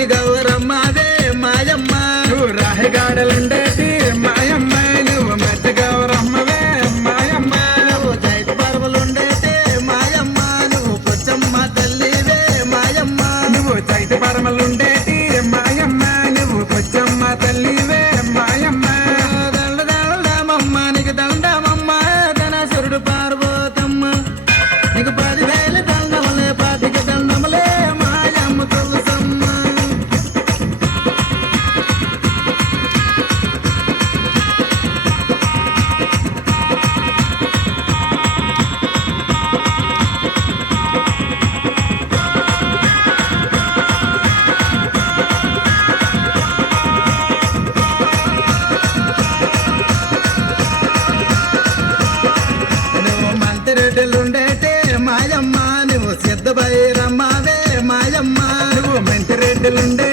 మంచి గౌరమ్మవే మాయమ్మ నువ్వు రాహిగాడలుండేటి మాయమ్మ నువ్వు మంచి గౌరమ్మవే మాయమ్మ నువ్వు చైతి పర్వలుండేటే మాయమ్మ నువ్వు పొచ్చమ్మ తల్లివే మాయమ్మ నువ్వు చైతి పరమలుండేటి మాయమ్మ నువ్వు పొచ్చమ్మ తల్లివే మాయమ్మ దండమమ్మ నీకు దండమమ్మ ధనసురుడు పార్వతమ్మ నీకు 10,000 దండములే 25 దండములే మాయమ్మ తులసమ్మ నువ్వు మంత్రిరెడ్డిలుండేటే మాయమ్మ నువ్వు సిద్ధ భైరమ్మవే మాయమ్మ నువ్వు మంచి రెడ్డిలుండే